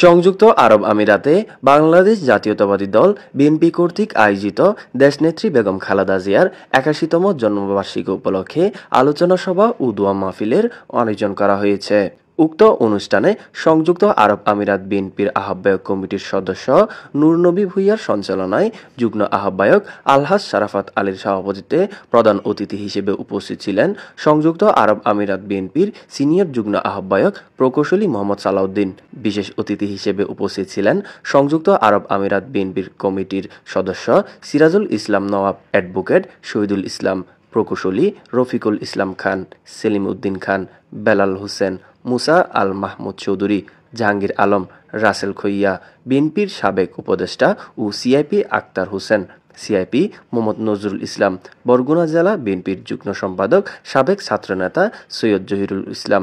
সংযুক্ত আরব আমিরাতে বাংলাদেশ জাতীয়তাবাদী দল বিএনপি কর্তৃক আয়োজিত দেশনেত্রী বেগম খালেদা জিয়ার ৮১তম জন্মবার্ষিকী উপলক্ষে আলোচনা সভা ও দোয়া মাহফিলের আয়োজন করা হয়েছে। উক্ত অনুষ্ঠানে সংযুক্ত আরব আমিরাত বিএনপির আহ্বায়ক কমিটির সদস্য নূর নবী ভূঁইয়ার সঞ্চালনায় যুগ্ম আহ্বায়ক আলহাজ শারাফাত আলীর সভাপতিত্বে প্রধান অতিথি হিসেবে উপস্থিত ছিলেন সংযুক্ত আরব আমিরাত বিএনপির সিনিয়র যুগ্ম আহ্বায়ক প্রকৌশলী মোহাম্মদ সালাউদ্দিন। বিশেষ অতিথি হিসেবে উপস্থিত ছিলেন সংযুক্ত আরব আমিরাত বিএনপির কমিটির সদস্য সিরাজুল ইসলাম নওয়াব, অ্যাডভোকেট শহীদুল ইসলাম, প্রকৌশলী রফিকুল ইসলাম খান, সেলিম উদ্দিন খান, বেলাল হোসেন, মুসা আল মাহমুদ চৌধুরী, জাহাঙ্গীর আলম, রাসেল খৈয়া, বিএনপির সাবেক উপদেষ্টা ও সিআইপি আক্তার হোসেন, সিআইপি মোহাম্মদ নজরুল ইসলাম, বরগুনা জেলা বিএনপির যুগ্ম সম্পাদক সাবেক ছাত্রনেতা সৈয়দ জহিরুল ইসলাম,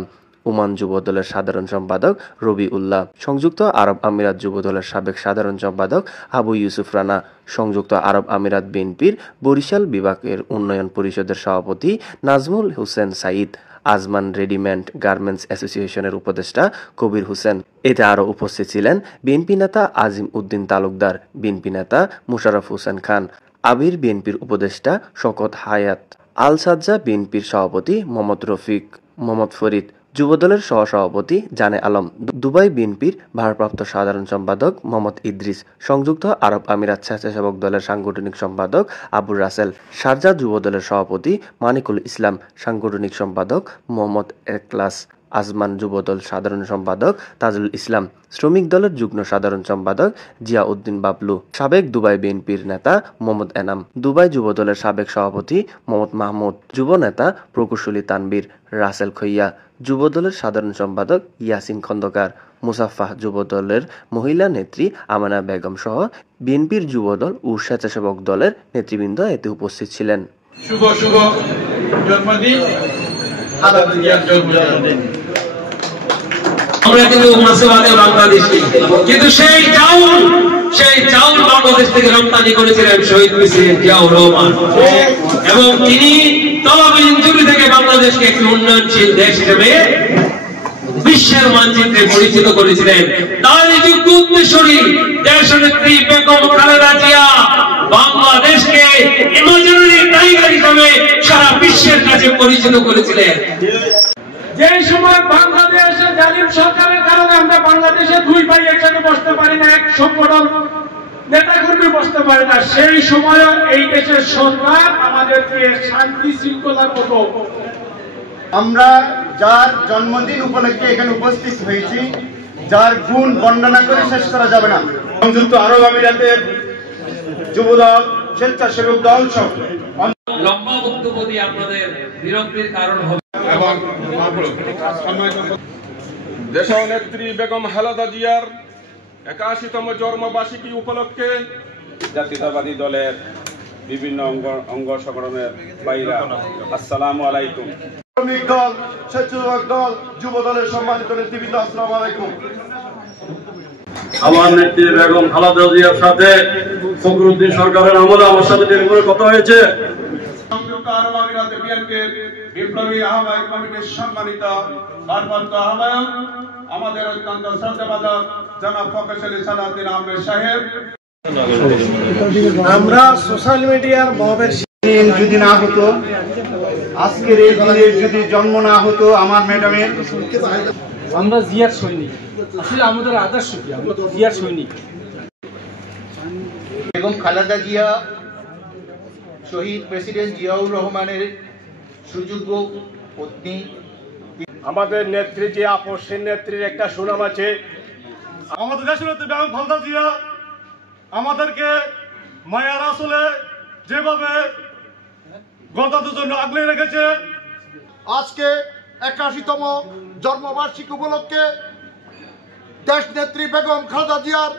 ওমান যুবদলের সাধারণ সম্পাদক রবি উল্লাহ, সংযুক্ত আরব আমিরাত যুবদলের সাবেক সাধারণ সম্পাদক আবু ইউসুফ রানা, সংযুক্ত আরব আমিরাত বিএনপির বরিশাল বিভাগের উন্নয়ন পরিষদের সভাপতি নাজমুল হোসেন সাঈদ, আজমান রেডিমেন্ট গার্মেন্টস অ্যাসোসিয়েশনের উপদেষ্টা কবির হোসেন। এতে আরও উপস্থিত ছিলেন বিএনপি নেতা আজিম উদ্দিন তালুকদার, বিএনপি নেতা মোশাররফ হোসেন খান, আবির বিএনপির উপদেষ্টা শওকত হায়াত, আল সাজ্জা বিএনপির সভাপতি মোহাম্মদ রফিক, মোহাম্মদ ফরিদ, যুবদলের সহসভাপতি জানে আলম, দুবাই বিএনপির ভারপ্রাপ্ত সাধারণ সম্পাদক মোহাম্মদ ইদ্রিস, সংযুক্ত আরব আমিরাত স্বেচ্ছাসেবক দলের সাংগঠনিক সম্পাদক আবুর রাসেল, শারজাহ যুবদলের সভাপতি মানিকুল ইসলাম, সাংগঠনিক সম্পাদক মোহাম্মদ একলাস, আজমান যুবদল সাধারণ সম্পাদক তাজুল ইসলাম, শ্রমিক দলের যুগ্ম সাধারণ সম্পাদক জিয়া উদ্দিন বাবলু, সাবেক দুবাই বিএনপির নেতা মোহাম্মদ এনাম, দুবাই যুবদলের সাবেক সভাপতি মোহাম্মদ মাহমুদ, যুব নেতা প্রকৌশলী তানবীর, রাসেল খৈয়া, যুবদলের সাধারণ সম্পাদক ইয়াসিন খন্দকার, মুসাফফাহ যুবদলের মহিলা নেত্রী আমানা বেগম সহ বিএনপির যুবদল ও স্বেচ্ছাসেবক দলের নেতৃবৃন্দ এতে উপস্থিত ছিলেন। শুভ শুভ জন্মদিন, খালেদা জিয়ার জন্মদিন। আমরা কিন্তু মাসওয়াদে বাংলাদেশি, কিন্তু সেই চাউল বাংলাদেশ থেকে রপ্তানি করেছিলেন শহীদ প্রেসিডেন্ট জিয়াউর রহমান, এবং তিনি তহবিল চুরি থেকে বাংলাদেশকে একটি উন্নয়নশীল দেশ হিসেবে বিশ্বের মানচিত্রে পরিচিত করেছিলেন। তার যোগ্য উত্তরসূরি দেশনেত্রী বেগম খালেদা জিয়া বাংলাদেশকে ইমাজিনারি টাইগার হিসেবে সারা বিশ্বের কাছে পরিচিত করেছিলেন। যে সময় বাংলাদেশে জালিম সরকারের কারণে আমরা বাংলাদেশে দুই ভাই একসাথে বসতে পারি না, এক সংগঠন নেতাকর্মী বসতে পারে না, সেই সময় এই দেশের সরকার আমাদেরকে শান্তি শৃঙ্খলার মতো, আমরা যার জন্মদিন উপলক্ষে এখানে উপস্থিত হয়েছি, যার গুণ বর্ণনা করে শেষ করা যাবে না। সংযুক্ত আরব আমিরাতের যুবদল, স্বেচ্ছাসেবক দল সহ লম্বা বক্তব্য দিয়ে আপনাদের বিরক্তির কারণ হবে। এবং দেশনেত্রী বেগম খালেদা জিয়ার ৮১তম জন্মবার্ষিকী উপলক্ষে জাতীয়তাবাদী দলের বিভিন্ন অঙ্গ সংগঠনের বাইরা আসসালামু আলাইকুম। শ্রমিক দল, স্বেচ্ছাসেবক দল, যুব দলের সম্মানিত নেতৃবৃন্দ আসসালামু আলাইকুম। আমার নেত্রী বেগম খালেদা জিয়ার সাথে ফখরুদ্দিন সরকারের আমলে আমার সাথে টেলিফোনে কথা হয়েছে। সংযুক্ত আরব আমিরাতে বিএনপির বিপ্লবী আহ্বায়ক কমিটির সম্মানিত ভারপ্রাপ্ত আহ্বায়ক আমাদের অত্যন্ত শ্রদ্ধাভাজন জনাব প্রকৌশলী সালাউদ্দিন আহমেদ সাহেব। আমরা সোশ্যাল মিডিয়ার মহবের দিন যদি না হতো, আজকের এই দিনে যদি জন্ম না হতো আমার ম্যাডামের, আমরা জিয়ার সৈনিক, আসলে আমাদের আদর্শ কি, আমরা জিয়ার সৈনিক। বেগম খালেদা জিয়া শহীদ প্রেসিডেন্ট জিয়াউর রহমানের সুযোগ্য পত্নী। আমাদের নেত্রী যে আপসের নেত্রীর একটা সুনাম আছে। আমাদের দেশের বেগম খালেদা জিয়া আমাদেরকে মায়ার আসলে যেভাবে গণতন্ত্রের জন্য আগলে রেখেছে, আজকে ৮১তম জন্মবার্ষিকী উপলক্ষে দেশ নেত্রী বেগম খালেদা জিয়ার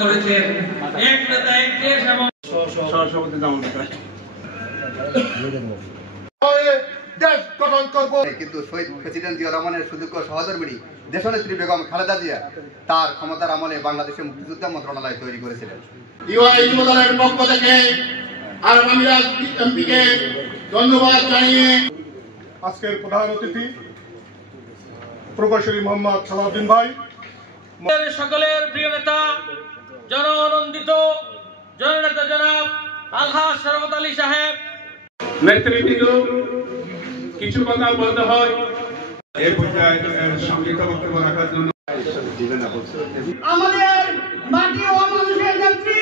করেছেন এক নেতা এক দেশ এবং দেশ গঠন করব। কিন্তু শহীদ প্রেসিডেন্ট জিয়া রহমানের সুযোগ্য সহধর্মিণী দেশনেত্রী বেগম খালেদা জিয়া তার ক্ষমতার আমলে বাংলাদেশের মুক্তিযোদ্ধা মন্ত্রণালয় তৈরি করেছিলেন। ইউআই যুব দলের পক্ষ থেকে আরব আমিরাত এমপিকে ধন্যবাদ জানিয়ে আজকের প্রধান অতিথি প্রকৌশলী মোহাম্মদ সালাউদ্দিন ভাই, সকলের প্রিয় নেতা জননন্দিত জননেতা জনাব আলহাজ শরফত আলী সাহেব নেতৃবৃন্দ কিছু কথা বলতে হয় এই পর্যায়ে সংক্ষিপ্ত বক্তব্য রাখার জন্য আমাদের মাটি ও মানুষের নেত্রী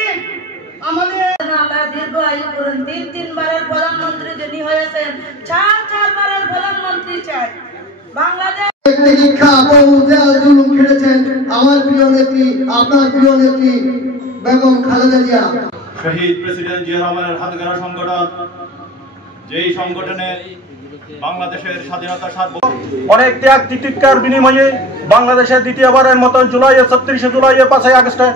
আমাদের আল্লাহ দীর্ঘ আয়ু করুন। তিনবারের প্রধানমন্ত্রী যিনি হয়েছেন, চারবারের প্রধানমন্ত্রী চাই বাংলাদেশ। আমার প্রিয় নেত্রী, আপনার প্রিয় নেত্রী বেগম খালেদা জিয়া। শহীদ প্রেসিডেন্ট জিয়া রহমানের হাত গড়া সংগঠন, যেই সংগঠনে বাংলাদেশের স্বাধীনতা অনেক ত্যাগ তিতিক্ষার বিনিময়ে বাংলাদেশের দ্বিতীয়বারের মতো জুলাইয়ের 36 জুলাইয়ের 5 আগস্টে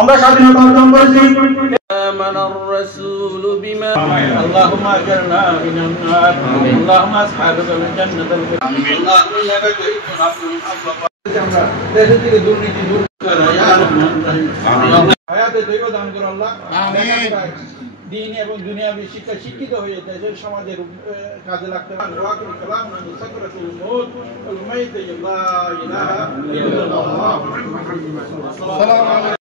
আমরা স্বাধীনতা অর্জন করেছি। آمن الرسول بما اللهم اجرنا من النار اللهم اصحابك الجنة আমরা দেশ থেকে দুর্নীতি দূর করা হায়াতে দৈব দান করো আল্লাহ। আমিন। দিন এবং দুনিয়াবি শিক্ষা শিক্ষিত হয়ে দেশের সমাজের কাজে লাগতে পারে। ওয়া কুল কালাম সাকরাতুল মউত ওয়াল মাইত লা ইলাহা ইল্লাল্লাহ।